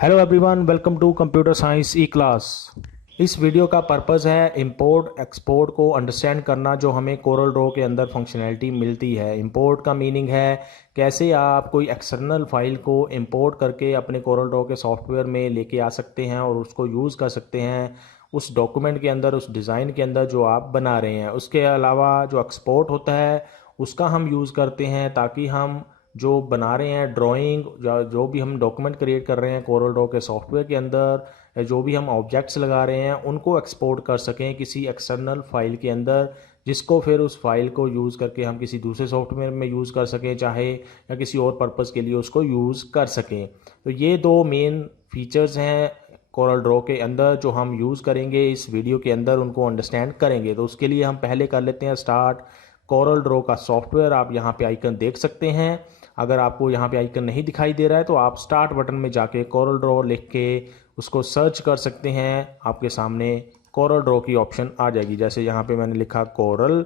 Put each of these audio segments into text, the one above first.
Hello everyone, welcome to computer science E class. इस video का purpose है import export को अंडरस्टैंड करना, जो हमें कोरल ड्रॉ के अंदर फंक्शनैलिटी मिलती है। इंपोर्ट का मीनिंग है कैसे आप कोई एक्सटर्नल फाइल को इंपोर्ट करके अपने कोरल ड्रॉ के सॉफ्टवेयर में लेके आ सकते हैं और उसको यूज़ कर सकते हैं उस डॉक्यूमेंट के अंदर, उस डिज़ाइन के अंदर जो आप बना रहे हैं। उसके अलावा जो एक्सपोर्ट होता है उसका हम यूज़ करते हैं ताकि हम जो बना रहे हैं ड्राइंग या जो भी हम डॉक्यूमेंट क्रिएट कर रहे हैं कोरल ड्रॉ के सॉफ्टवेयर के अंदर, या जो भी हम ऑब्जेक्ट्स लगा रहे हैं उनको एक्सपोर्ट कर सकें किसी एक्सटर्नल फाइल के अंदर, जिसको फिर उस फाइल को यूज़ करके हम किसी दूसरे सॉफ्टवेयर में यूज़ कर सकें, चाहे या किसी और पर्पज़ के लिए उसको यूज़ कर सकें। तो ये दो मेन फीचर्स हैं कोरल ड्रॉ के अंदर जो हम यूज़ करेंगे इस वीडियो के अंदर, उनको अंडरस्टैंड करेंगे। तो उसके लिए हम पहले कर लेते हैं स्टार्ट कोरल ड्रॉ का सॉफ्टवेयर। आप यहाँ पे आइकन देख सकते हैं। अगर आपको यहाँ पे आइकन नहीं दिखाई दे रहा है तो आप स्टार्ट बटन में जाके कोरल ड्रॉ लिख के उसको सर्च कर सकते हैं। आपके सामने कोरल ड्रॉ की ऑप्शन आ जाएगी। जैसे यहाँ पे मैंने लिखा कोरल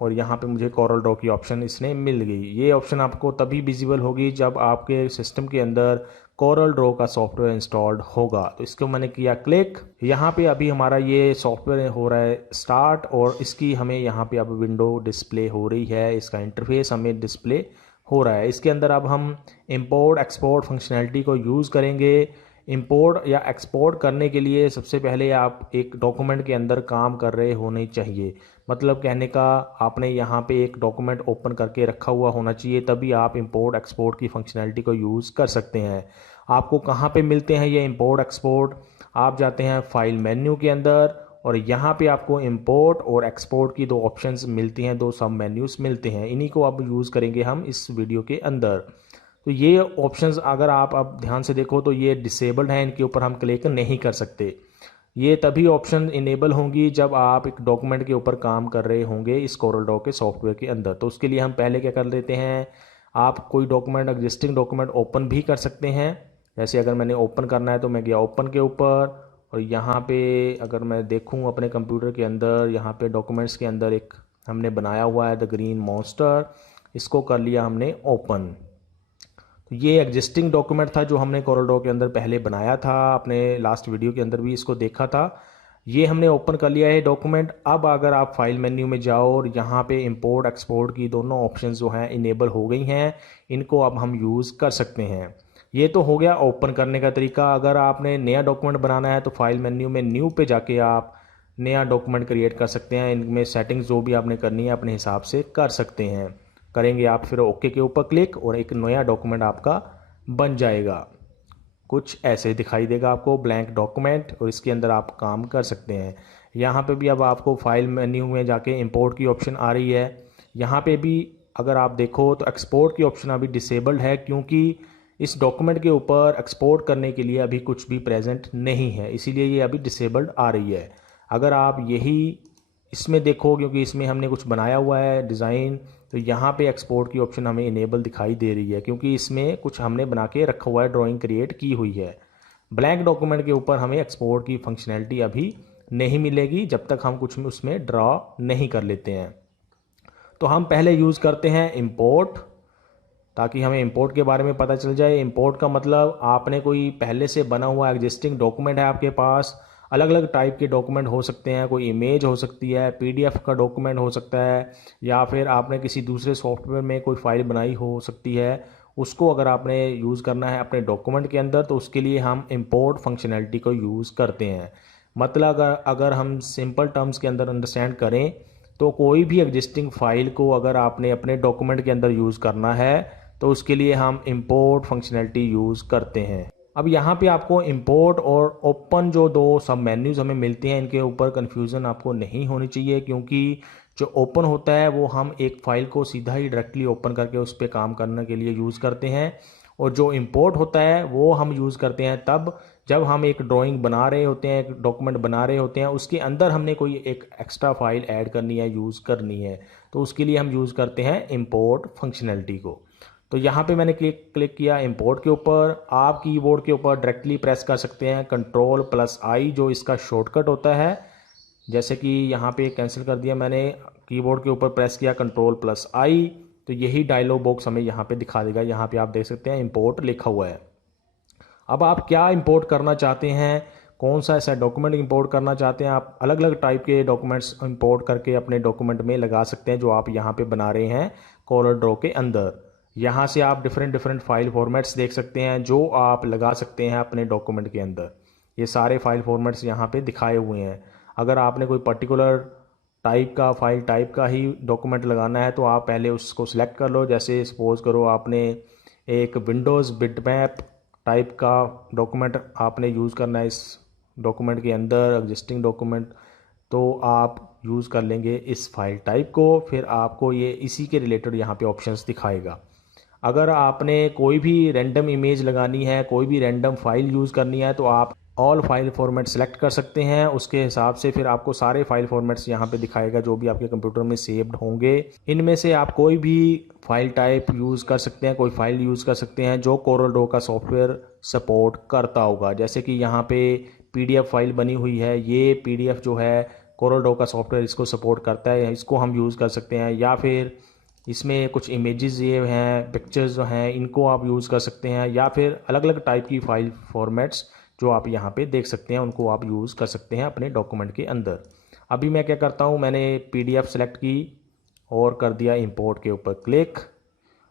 और यहाँ पे मुझे कोरल ड्रॉ की ऑप्शन इसने मिल गई। ये ऑप्शन आपको तभी विजिबल होगी जब आपके सिस्टम के अंदर कोरल ड्रॉ का सॉफ्टवेयर इंस्टॉल्ड होगा। तो इसको मैंने किया क्लिक। यहाँ पे अभी हमारा ये सॉफ्टवेयर हो रहा है स्टार्ट और इसकी हमें यहाँ पे अब विंडो डिस्प्ले हो रही है। इसका इंटरफेस हमें डिस्प्ले हो रहा है। इसके अंदर अब हम इंपोर्ट एक्सपोर्ट फंक्शनैलिटी को यूज़ करेंगे। इंपोर्ट या एक्सपोर्ट करने के लिए सबसे पहले आप एक डॉक्यूमेंट के अंदर काम कर रहे होने चाहिए। मतलब कहने का, आपने यहाँ पे एक डॉक्यूमेंट ओपन करके रखा हुआ होना चाहिए, तभी आप इंपोर्ट एक्सपोर्ट की फंक्शनैलिटी को यूज़ कर सकते हैं। आपको कहाँ पे मिलते हैं ये इंपोर्ट एक्सपोर्ट? आप जाते हैं फाइल मेन्यू के अंदर और यहाँ पे आपको इंपोर्ट और एक्सपोर्ट की दो ऑप्शंस मिलती हैं, दो सब मेन्यूज़ मिलते हैं। इन्हीं को अब यूज़ करेंगे हम इस वीडियो के अंदर। तो ये ऑप्शंस अगर आप अब ध्यान से देखो तो ये डिसेबल्ड हैं, इनके ऊपर हम क्लिक नहीं कर सकते। ये तभी ऑप्शन इनेबल होंगी जब आप एक डॉक्यूमेंट के ऊपर काम कर रहे होंगे इस कोरल ड्रॉ के सॉफ्टवेयर के अंदर। तो उसके लिए हम पहले क्या कर लेते हैं, आप कोई डॉक्यूमेंट एग्जिस्टिंग डॉक्यूमेंट ओपन भी कर सकते हैं। जैसे अगर मैंने ओपन करना है तो मैं गया ओपन के ऊपर और यहाँ पे अगर मैं देखूँ अपने कंप्यूटर के अंदर, यहाँ पे डॉक्यूमेंट्स के अंदर एक हमने बनाया हुआ है द ग्रीन मॉन्स्टर। इसको कर लिया हमने ओपन। तो ये एग्जिस्टिंग डॉक्यूमेंट था जो हमने कोरल ड्रॉ के अंदर पहले बनाया था, अपने लास्ट वीडियो के अंदर भी इसको देखा था। ये हमने ओपन कर लिया है डॉक्यूमेंट। अब अगर आप फाइल मेन्यू में जाओ और यहाँ पे इंपोर्ट एक्सपोर्ट की दोनों ऑप्शंस जो हैं इनेबल हो गई हैं, इनको अब हम यूज़ कर सकते हैं। ये तो हो गया ओपन करने का तरीका। अगर आपने नया डॉक्यूमेंट बनाना है तो फाइल मेन्यू में न्यू पे जाके आप नया डॉक्यूमेंट क्रिएट कर सकते हैं। इनमें सेटिंग्स जो भी आपने करनी है अपने हिसाब से कर सकते हैं। करेंगे आप फिर ओके के ऊपर क्लिक और एक नया डॉक्यूमेंट आपका बन जाएगा। कुछ ऐसे दिखाई देगा आपको ब्लैंक डॉक्यूमेंट, और इसके अंदर आप काम कर सकते हैं। यहाँ पे भी अब आपको फाइल मेन्यू में जाके इंपोर्ट की ऑप्शन आ रही है। यहाँ पे भी अगर आप देखो तो एक्सपोर्ट की ऑप्शन अभी डिसेबल्ड है, क्योंकि इस डॉक्यूमेंट के ऊपर एक्सपोर्ट करने के लिए अभी कुछ भी प्रेजेंट नहीं है, इसीलिए ये अभी डिसेबल्ड आ रही है। अगर आप यही इसमें देखो, क्योंकि इसमें हमने कुछ बनाया हुआ है डिज़ाइन, तो यहाँ पे एक्सपोर्ट की ऑप्शन हमें इनेबल दिखाई दे रही है, क्योंकि इसमें कुछ हमने बना के रखा हुआ है, ड्राइंग क्रिएट की हुई है। ब्लैंक डॉक्यूमेंट के ऊपर हमें एक्सपोर्ट की फंक्शनैलिटी अभी नहीं मिलेगी जब तक हम कुछ उसमें ड्रॉ नहीं कर लेते हैं। तो हम पहले यूज़ करते हैं इंपोर्ट, ताकि हमें इंपोर्ट के बारे में पता चल जाए। इंपोर्ट का मतलब आपने कोई पहले से बना हुआ एग्जिस्टिंग डॉक्यूमेंट है आपके पास। अलग अलग टाइप के डॉक्यूमेंट हो सकते हैं, कोई इमेज हो सकती है, पीडीएफ का डॉक्यूमेंट हो सकता है, या फिर आपने किसी दूसरे सॉफ्टवेयर में कोई फाइल बनाई हो सकती है। उसको अगर आपने यूज़ करना है अपने डॉक्यूमेंट के अंदर तो उसके लिए हम इंपोर्ट फंक्शनैलिटी को यूज़ करते हैं। मतलब अगर हम सिंपल टर्म्स के अंदर अंडरस्टैंड करें तो कोई भी एग्जिस्टिंग फाइल को अगर आपने अपने डॉक्यूमेंट के अंदर यूज़ करना है तो उसके लिए हम इंपोर्ट फंक्शनैलिटी यूज़ करते हैं। अब यहाँ पे आपको इंपोर्ट और ओपन जो दो सब मेन्यूज़ हमें मिलते हैं, इनके ऊपर कन्फ्यूज़न आपको नहीं होनी चाहिए, क्योंकि जो ओपन होता है वो हम एक फ़ाइल को सीधा ही डायरेक्टली ओपन करके उस पर काम करने के लिए यूज़ करते हैं, और जो इंपोर्ट होता है वो हम यूज़ करते हैं तब जब हम एक ड्राइंग बना रहे होते हैं, एक डॉक्यूमेंट बना रहे होते हैं, उसके अंदर हमने कोई एक एक्स्ट्रा फाइल ऐड करनी है, यूज़ करनी है, तो उसके लिए हम यूज़ करते हैं इंपोर्ट फंक्शनैलिटी को। तो यहाँ पे मैंने क्लिक किया इंपोर्ट के ऊपर। आप कीबोर्ड के ऊपर डायरेक्टली प्रेस कर सकते हैं Ctrl+I, जो इसका शॉर्टकट होता है। जैसे कि यहाँ पे कैंसिल कर दिया मैंने, कीबोर्ड के ऊपर प्रेस किया Ctrl+I, तो यही डायलॉग बॉक्स हमें यहाँ पे दिखा देगा। यहाँ पे आप देख सकते हैं इंपोर्ट लिखा हुआ है। अब आप क्या इंपोर्ट करना चाहते हैं, कौन सा ऐसा डॉक्यूमेंट इंपोर्ट करना चाहते हैं, आप अलग अलग टाइप के डॉक्यूमेंट्स इंपोर्ट करके अपने डॉक्यूमेंट में लगा सकते हैं जो आप यहाँ पे बना रहे हैं कोरल ड्रॉ के अंदर। यहाँ से आप डिफरेंट डिफरेंट फाइल फॉर्मेट्स देख सकते हैं जो आप लगा सकते हैं अपने डॉक्यूमेंट के अंदर। ये सारे फाइल फॉर्मेट्स यहाँ पे दिखाए हुए हैं। अगर आपने कोई पर्टिकुलर टाइप का फाइल टाइप का ही डॉक्यूमेंट लगाना है तो आप पहले उसको सिलेक्ट कर लो। जैसे सपोज करो आपने एक विंडोज़ बिटमैप टाइप का डॉक्यूमेंट आपने यूज़ करना है इस डॉक्यूमेंट के अंदर, एग्जिस्टिंग डॉक्यूमेंट, तो आप यूज़ कर लेंगे इस फाइल टाइप को। फिर आपको ये इसी के रिलेटेड यहाँ पे ऑप्शंस दिखाएगा। अगर आपने कोई भी रैंडम इमेज लगानी है, कोई भी रैंडम फाइल यूज़ करनी है तो आप ऑल फाइल फॉर्मेट सेलेक्ट कर सकते हैं। उसके हिसाब से फिर आपको सारे फाइल फॉर्मेट्स यहाँ पे दिखाएगा जो भी आपके कंप्यूटर में सेव्ड होंगे। इनमें से आप कोई भी फाइल टाइप यूज़ कर सकते हैं, कोई फाइल यूज़ कर सकते हैं जो कोरल ड्रॉ का सॉफ्टवेयर सपोर्ट करता होगा। जैसे कि यहाँ पे PDF फाइल बनी हुई है, ये PDF जो है कोरल ड्रॉ का सॉफ्टवेयर इसको सपोर्ट करता है, इसको हम यूज़ कर सकते हैं। या फिर इसमें कुछ इमेजेस ये हैं, पिक्चर्स जो हैं, इनको आप यूज़ कर सकते हैं। या फिर अलग अलग टाइप की फाइल फॉर्मेट्स जो आप यहाँ पे देख सकते हैं उनको आप यूज़ कर सकते हैं अपने डॉक्यूमेंट के अंदर। अभी मैं क्या करता हूँ, मैंने PDF सेलेक्ट की और कर दिया इंपोर्ट के ऊपर क्लिक।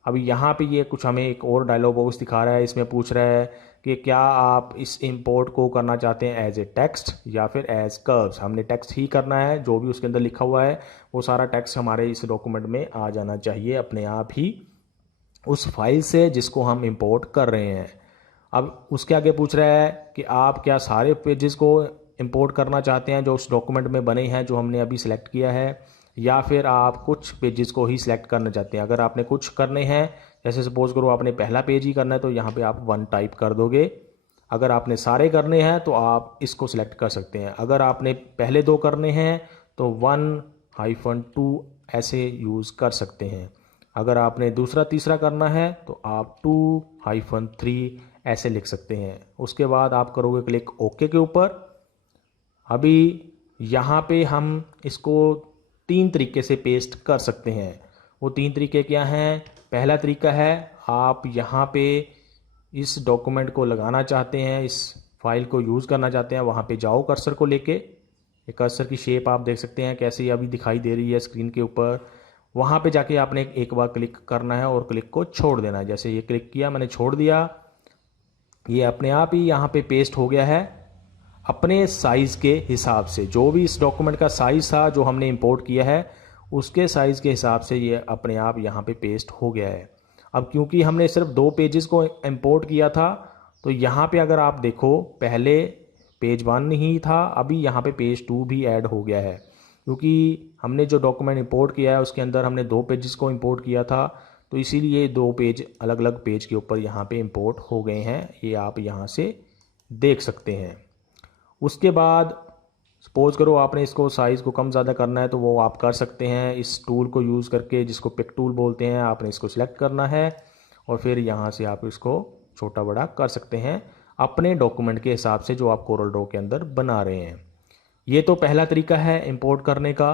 अभी यहाँ पे ये कुछ हमें एक और डायलॉग बॉक्स दिखा रहा है। इसमें पूछ रहा है कि क्या आप इस इंपोर्ट को करना चाहते हैं एज ए टेक्स्ट या फिर एज कर्व्स। हमने टेक्स्ट ही करना है, जो भी उसके अंदर लिखा हुआ है वो सारा टेक्स्ट हमारे इस डॉक्यूमेंट में आ जाना चाहिए अपने आप ही उस फाइल से जिसको हम इंपोर्ट कर रहे हैं। अब उसके आगे पूछ रहा है कि आप क्या सारे पेजेस को इंपोर्ट करना चाहते हैं जो उस डॉक्यूमेंट में बने हैं जो हमने अभी सिलेक्ट किया है, या फिर आप कुछ पेजेस को ही सिलेक्ट करना चाहते हैं। अगर आपने कुछ करने हैं, जैसे सपोज करो आपने पहला पेज ही करना है तो यहाँ पे आप 1 टाइप कर दोगे। अगर आपने सारे करने हैं तो आप इसको सिलेक्ट कर सकते हैं। अगर आपने पहले 2 करने हैं तो 1-2 ऐसे यूज़ कर सकते हैं। अगर आपने दूसरा तीसरा करना है तो आप 2-3 ऐसे लिख सकते हैं। उसके बाद आप करोगे क्लिक ओके के ऊपर। अभी यहाँ पे हम इसको 3 तरीके से पेस्ट कर सकते हैं। वो 3 तरीके क्या हैं? पहला तरीका है, आप यहाँ पे इस डॉक्यूमेंट को लगाना चाहते हैं, इस फाइल को यूज़ करना चाहते हैं, वहाँ पे जाओ कर्सर को लेके। ये कर्सर की शेप आप देख सकते हैं कैसे अभी दिखाई दे रही है स्क्रीन के ऊपर। वहाँ पे जाके आपने एक बार क्लिक करना है और क्लिक को छोड़ देना है। जैसे ये क्लिक किया, मैंने छोड़ दिया, ये अपने आप ही यहाँ पे पेस्ट हो गया है अपने साइज़ के हिसाब से। जो भी इस डॉक्यूमेंट का साइज़ था जो हमने इंपोर्ट किया है उसके साइज़ के हिसाब से ये अपने आप यहाँ पे पेस्ट हो गया है। अब क्योंकि हमने सिर्फ 2 पेजेस को इंपोर्ट किया था तो यहाँ पे अगर आप देखो पहले पेज 1 ही था, अभी यहाँ पे पेज 2 भी ऐड हो गया है। क्योंकि हमने जो डॉक्यूमेंट इंपोर्ट किया है उसके अंदर हमने 2 पेजेस को इंपोर्ट किया था, तो इसीलिए 2 पेज अलग अलग पेज के ऊपर यहाँ पे इंपोर्ट हो गए हैं। ये आप यहाँ से देख सकते हैं। उसके बाद सपोज करो आपने इसको साइज़ को कम ज़्यादा करना है तो वो आप कर सकते हैं इस टूल को यूज़ करके, जिसको पिक टूल बोलते हैं। आपने इसको सिलेक्ट करना है और फिर यहाँ से आप इसको छोटा बड़ा कर सकते हैं अपने डॉक्यूमेंट के हिसाब से जो आप कोरल ड्रॉ के अंदर बना रहे हैं। ये तो पहला तरीका है इंपोर्ट करने का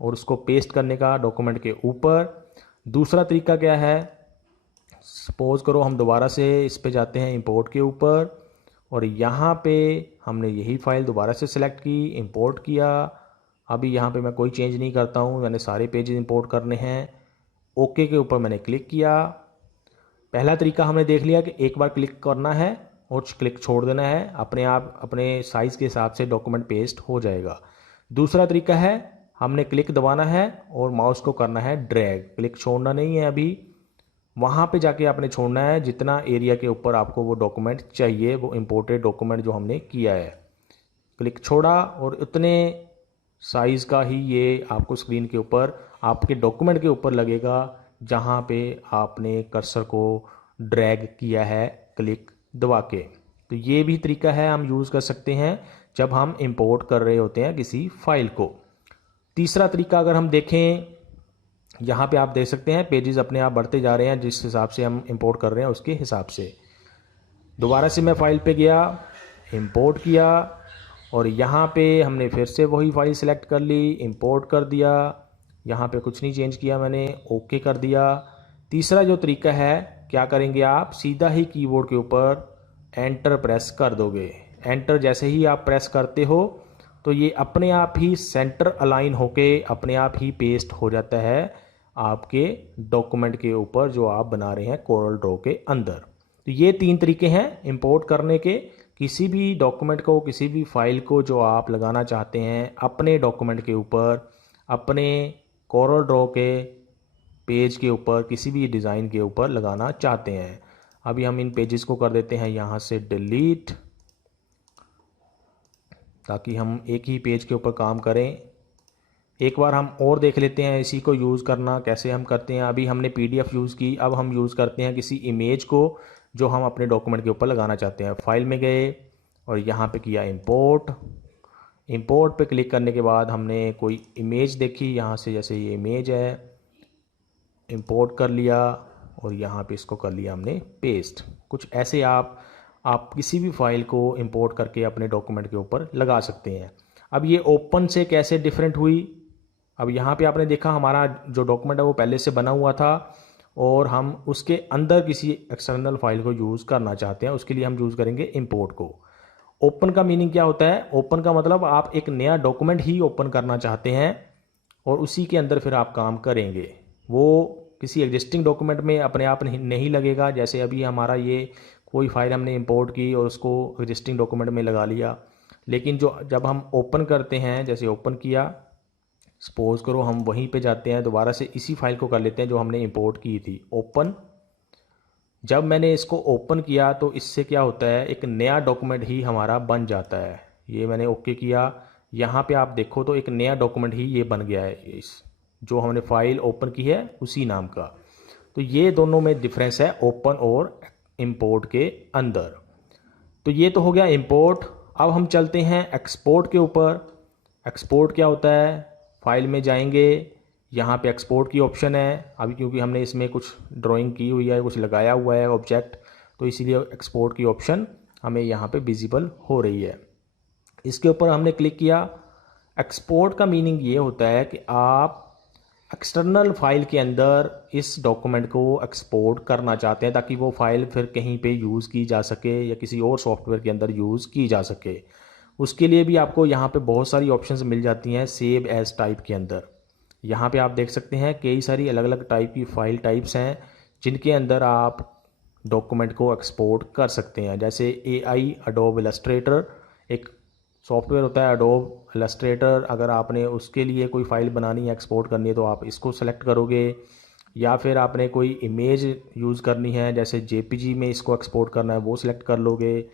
और उसको पेस्ट करने का डॉक्यूमेंट के ऊपर। दूसरा तरीका क्या है, सपोज करो हम दोबारा से इस पे जाते हैं इंपोर्ट के ऊपर और यहाँ पे हमने यही फाइल दोबारा से सिलेक्ट की, इंपोर्ट किया। अभी यहाँ पे मैं कोई चेंज नहीं करता हूँ, मैंने सारे पेजेस इंपोर्ट करने हैं। ओके के ऊपर मैंने क्लिक किया। पहला तरीका हमने देख लिया कि एक बार क्लिक करना है और क्लिक छोड़ देना है, अपने आप अपने साइज़ के हिसाब से डॉक्यूमेंट पेस्ट हो जाएगा। दूसरा तरीका है, हमने क्लिक दबाना है और माउस को करना है ड्रैग, क्लिक छोड़ना नहीं है अभी। वहाँ पे जाके आपने छोड़ना है जितना एरिया के ऊपर आपको वो डॉक्यूमेंट चाहिए, वो इम्पोर्टेड डॉक्यूमेंट जो हमने किया है। क्लिक छोड़ा और उतने साइज़ का ही ये आपको स्क्रीन के ऊपर आपके डॉक्यूमेंट के ऊपर लगेगा जहाँ पे आपने कर्सर को ड्रैग किया है क्लिक दबा के। तो ये भी तरीका है, हम यूज़ कर सकते हैं जब हम इंपोर्ट कर रहे होते हैं किसी फाइल को। तीसरा तरीका अगर हम देखें, यहाँ पे आप देख सकते हैं पेजेस अपने आप बढ़ते जा रहे हैं जिस हिसाब से हम इंपोर्ट कर रहे हैं उसके हिसाब से। दोबारा से मैं फ़ाइल पे गया, इंपोर्ट किया और यहाँ पे हमने फिर से वही फाइल सेलेक्ट कर ली, इंपोर्ट कर दिया। यहाँ पे कुछ नहीं चेंज किया मैंने, ओके कर दिया। तीसरा जो तरीका है, क्या करेंगे आप सीधा ही कीबोर्ड के ऊपर एंटर प्रेस कर दोगे। एंटर जैसे ही आप प्रेस करते हो तो ये अपने आप ही सेंटर अलाइन होके अपने आप ही पेस्ट हो जाता है आपके डॉक्यूमेंट के ऊपर जो आप बना रहे हैं कोरल ड्रॉ के अंदर। तो ये 3 तरीके हैं इंपोर्ट करने के। किसी भी डॉक्यूमेंट को, किसी भी फाइल को जो आप लगाना चाहते हैं अपने डॉक्यूमेंट के ऊपर, अपने कोरल ड्रॉ के पेज के ऊपर, किसी भी डिज़ाइन के ऊपर लगाना चाहते हैं। अभी हम इन पेजेस को कर देते हैं यहाँ से डिलीट, ताकि हम एक ही पेज के ऊपर काम करें। एक बार हम और देख लेते हैं इसी को यूज़ करना कैसे हम करते हैं। अभी हमने पीडीएफ यूज़ की, अब हम यूज़ करते हैं किसी इमेज को जो हम अपने डॉक्यूमेंट के ऊपर लगाना चाहते हैं। फाइल में गए और यहाँ पे किया इंपोर्ट। इंपोर्ट पे क्लिक करने के बाद हमने कोई इमेज देखी, यहाँ से जैसे ये इमेज है, इंपोर्ट कर लिया और यहाँ पे इसको कर लिया हमने पेस्ट। कुछ ऐसे आप किसी भी फाइल को इंपोर्ट करके अपने डॉक्यूमेंट के ऊपर लगा सकते हैं। अब ये ओपन से कैसे डिफरेंट हुई, अब यहाँ पे आपने देखा हमारा जो डॉक्यूमेंट है वो पहले से बना हुआ था और हम उसके अंदर किसी एक्सटर्नल फाइल को यूज़ करना चाहते हैं, उसके लिए हम यूज़ करेंगे इंपोर्ट को। ओपन का मीनिंग क्या होता है? ओपन का मतलब आप एक नया डॉक्यूमेंट ही ओपन करना चाहते हैं और उसी के अंदर फिर आप काम करेंगे। वो किसी एग्जिस्टिंग डॉक्यूमेंट में अपने आप नहीं लगेगा। जैसे अभी हमारा ये कोई फाइल हमने इंपोर्ट की और उसको एग्जिस्टिंग डॉक्यूमेंट में लगा लिया, लेकिन जब हम ओपन करते हैं, जैसे ओपन किया, सपोज करो हम वहीं पे जाते हैं, दोबारा से इसी फाइल को कर लेते हैं जो हमने इंपोर्ट की थी, ओपन। जब मैंने इसको ओपन किया तो इससे क्या होता है, एक नया डॉक्यूमेंट ही हमारा बन जाता है। ये मैंने ओके किया, यहाँ पे आप देखो तो एक नया डॉक्यूमेंट ही ये बन गया है, इस जो हमने फाइल ओपन की है उसी नाम का। तो ये दोनों में डिफरेंस है ओपन और इंपोर्ट के अंदर। तो ये तो हो गया इंपोर्ट। अब हम चलते हैं एक्सपोर्ट के ऊपर। एक्सपोर्ट क्या होता है? फाइल में जाएंगे, यहाँ पे एक्सपोर्ट की ऑप्शन है। अभी क्योंकि हमने इसमें कुछ ड्राइंग की हुई है, कुछ लगाया हुआ है ऑब्जेक्ट, तो इसीलिए एक्सपोर्ट की ऑप्शन हमें यहाँ पे विजिबल हो रही है। इसके ऊपर हमने क्लिक किया। एक्सपोर्ट का मीनिंग ये होता है कि आप एक्सटर्नल फाइल के अंदर इस डॉक्यूमेंट को एक्सपोर्ट करना चाहते हैं ताकि वो फाइल फिर कहीं पे यूज़ की जा सके या किसी और सॉफ्टवेयर के अंदर यूज़ की जा सके। उसके लिए भी आपको यहाँ पे बहुत सारी ऑप्शंस मिल जाती हैं सेव एज टाइप के अंदर। यहाँ पे आप देख सकते हैं कई सारी अलग अलग टाइप की फ़ाइल टाइप्स हैं जिनके अंदर आप डॉक्यूमेंट को एक्सपोर्ट कर सकते हैं। जैसे AI अडोब इलस्ट्रेटर एक सॉफ्टवेयर होता है, अडोब इलस्ट्रेटर। अगर आपने उसके लिए कोई फ़ाइल बनानी है, एक्सपोर्ट करनी है, तो आप इसको सेलेक्ट करोगे। या फिर आपने कोई इमेज यूज़ करनी है, जैसे JPG में इसको एक्सपोर्ट करना है, वो सिलेक्ट कर लोगे।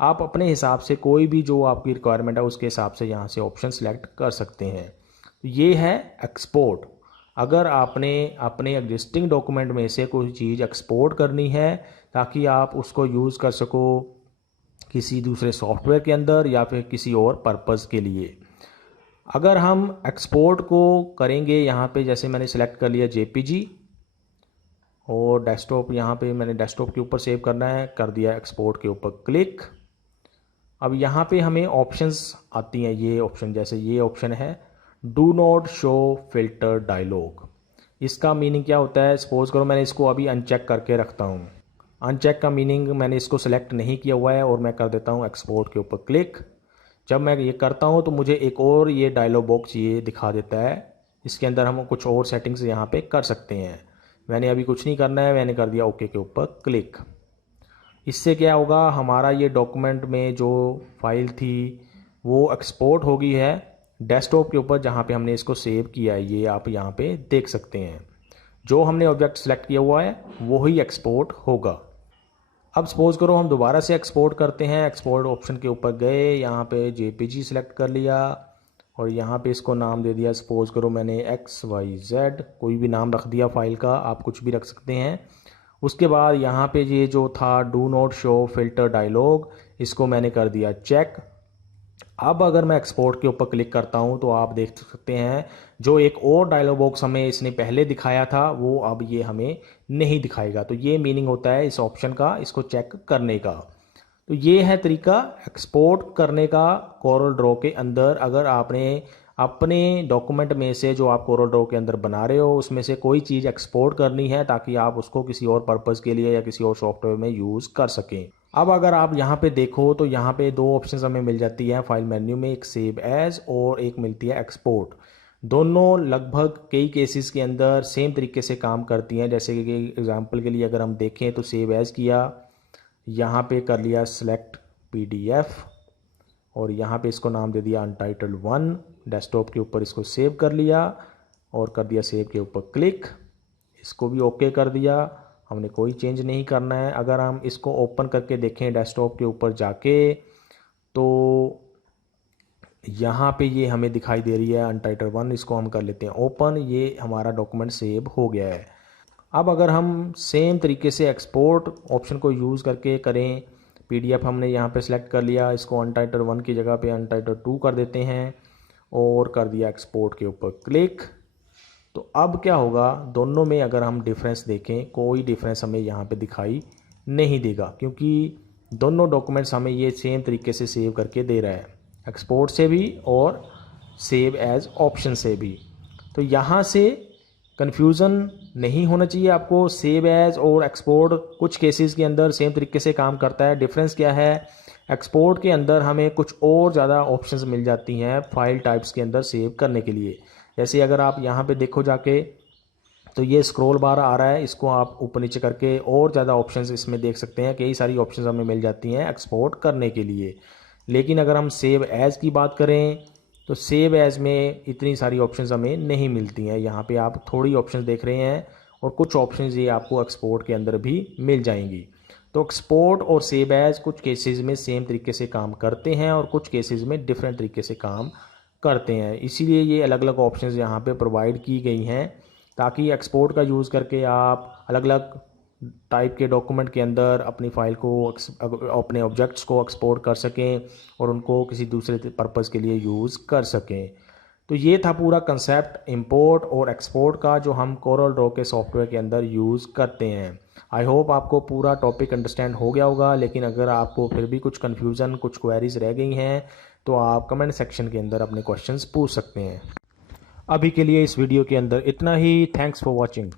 आप अपने हिसाब से कोई भी जो आपकी रिक्वायरमेंट है उसके हिसाब से यहाँ से ऑप्शन सेलेक्ट कर सकते हैं। तो ये है एक्सपोर्ट। अगर आपने अपने एग्जिस्टिंग डॉक्यूमेंट में से कोई चीज़ एक्सपोर्ट करनी है ताकि आप उसको यूज़ कर सको किसी दूसरे सॉफ्टवेयर के अंदर या फिर किसी और पर्पज़ के लिए। अगर हम एक्सपोर्ट को करेंगे, यहाँ पे जैसे मैंने सेलेक्ट कर लिया JPG और डेस्कटॉप, यहाँ पे मैंने डेस्कटॉप के ऊपर सेव करना है, कर दिया एक्सपोर्ट के ऊपर क्लिक। अब यहाँ पे हमें ऑप्शंस आती हैं, ये ऑप्शन, जैसे ये ऑप्शन है do not show filter dialog. इसका मीनिंग क्या होता है? सपोज करो मैंने इसको अभी अनचेक करके रखता हूँ। अनचेक का मीनिंग मैंने इसको सेलेक्ट नहीं किया हुआ है और मैं कर देता हूँ एक्सपोर्ट के ऊपर क्लिक। जब मैं ये करता हूँ तो मुझे एक और ये डायलॉग बॉक्स ये दिखा देता है। इसके अंदर हम कुछ और सेटिंग्स यहाँ पे कर सकते हैं। मैंने अभी कुछ नहीं करना है, मैंने कर दिया ओके के ऊपर क्लिक। इससे क्या होगा, हमारा ये डॉक्यूमेंट में जो फाइल थी वो एक्सपोर्ट हो गई है डेस्कटॉप के ऊपर जहाँ पे हमने इसको सेव किया है। ये आप यहाँ पे देख सकते हैं, जो हमने ऑब्जेक्ट सेलेक्ट किया हुआ है वो ही एक्सपोर्ट होगा। अब सपोज़ करो हम दोबारा से एक्सपोर्ट करते हैं। एक्सपोर्ट ऑप्शन के ऊपर गए, यहाँ पे JPG सेलेक्ट कर लिया और यहाँ पे इसको नाम दे दिया, सपोज़ करो मैंने XYZ, कोई भी नाम रख दिया फाइल का, आप कुछ भी रख सकते हैं। उसके बाद यहाँ पे ये जो था do not show filter dialog, इसको मैंने कर दिया चेक। अब अगर मैं एक्सपोर्ट के ऊपर क्लिक करता हूँ तो आप देख सकते हैं जो एक और डायलॉग बॉक्स हमें इसने पहले दिखाया था वो अब ये हमें नहीं दिखाएगा। तो ये मीनिंग होता है इस ऑप्शन का, इसको चेक करने का। तो ये है तरीका एक्सपोर्ट करने का कोरल ड्रॉ के अंदर। अगर आपने अपने डॉक्यूमेंट में से जो आप कोरल ड्रॉ के अंदर बना रहे हो उसमें से कोई चीज़ एक्सपोर्ट करनी है ताकि आप उसको किसी और पर्पज़ के लिए या किसी और सॉफ्टवेयर में यूज़ कर सकें। अब अगर आप यहाँ पे देखो तो यहाँ पे दो ऑप्शंस हमें मिल जाती है फाइल मेन्यू में, एक सेव एज और एक मिलती है एक्सपोर्ट। दोनों लगभग कई केसेस के अंदर सेम तरीके से काम करती हैं। जैसे कि एग्जांपल के लिए अगर हम देखें तो सेव एज किया, यहाँ पे कर लिया सेलेक्ट पीडीएफ और यहाँ पे इसको नाम दे दिया अनटाइटल्ड 1, डेस्कटॉप के ऊपर इसको सेव कर लिया और कर दिया सेव के ऊपर क्लिक, इसको भी ओके कर दिया। हमने कोई चेंज नहीं करना है। अगर हम इसको ओपन करके देखें डेस्कटॉप के ऊपर जाके तो यहाँ पे ये हमें दिखाई दे रही है अनटाइटल्ड 1, इसको हम कर लेते हैं ओपन। ये हमारा डॉक्यूमेंट सेव हो गया है। अब अगर हम सेम तरीके से एक्सपोर्ट ऑप्शन को यूज़ करके करें, पीडीएफ हमने यहाँ पे सिलेक्ट कर लिया, इसको अनटाइटल्ड 1 की जगह पे अनटाइटल्ड 2 कर देते हैं और कर दिया एक्सपोर्ट के ऊपर क्लिक। तो अब क्या होगा, दोनों में अगर हम डिफरेंस देखें, कोई डिफरेंस हमें यहाँ पे दिखाई नहीं देगा, क्योंकि दोनों डॉक्यूमेंट्स हमें ये सेम तरीके से सेव करके दे रहा है, एक्सपोर्ट से भी और सेव एज ऑप्शन से भी। तो यहाँ से कन्फ्यूज़न नहीं होना चाहिए आपको। सेव एज और एक्सपोर्ट कुछ केसेस के अंदर सेम तरीके से काम करता है। डिफरेंस क्या है, एक्सपोर्ट के अंदर हमें कुछ और ज़्यादा ऑप्शंस मिल जाती हैं फाइल टाइप्स के अंदर सेव करने के लिए। जैसे अगर आप यहाँ पे देखो जाके तो ये स्क्रॉल बार आ रहा है, इसको आप ऊपर नीचे करके और ज़्यादा ऑप्शंस इसमें देख सकते हैं। कई सारी ऑप्शंस हमें मिल जाती हैं एक्सपोर्ट करने के लिए। लेकिन अगर हम सेव एज़ की बात करें तो सेव एज़ में इतनी सारी ऑप्शंस हमें नहीं मिलती हैं। यहाँ पे आप थोड़ी ऑप्शंस देख रहे हैं और कुछ ऑप्शंस ये आपको एक्सपोर्ट के अंदर भी मिल जाएंगी। तो एक्सपोर्ट और सेव एज़ कुछ केसेस में सेम तरीके से काम करते हैं और कुछ केसेस में डिफरेंट तरीके से काम करते हैं। इसीलिए ये अलग अलग ऑप्शंस यहाँ पे प्रोवाइड की गई हैं ताकि एक्सपोर्ट का यूज़ करके आप अलग अलग टाइप के डॉक्यूमेंट के अंदर अपनी फ़ाइल को, अपने ऑब्जेक्ट्स को एक्सपोर्ट कर सकें और उनको किसी दूसरे पर्पज़ के लिए यूज़ कर सकें। तो ये था पूरा कंसेप्ट इंपोर्ट और एक्सपोर्ट का जो हम कोरल ड्रॉ के सॉफ्टवेयर के अंदर यूज़ करते हैं। आई होप आपको पूरा टॉपिक अंडरस्टैंड हो गया होगा। लेकिन अगर आपको फिर भी कुछ कन्फ्यूज़न, कुछ क्वेरीज रह गई हैं तो आप कमेंट सेक्शन के अंदर अपने क्वेश्चंस पूछ सकते हैं। अभी के लिए इस वीडियो के अंदर इतना ही। Thanks for watching.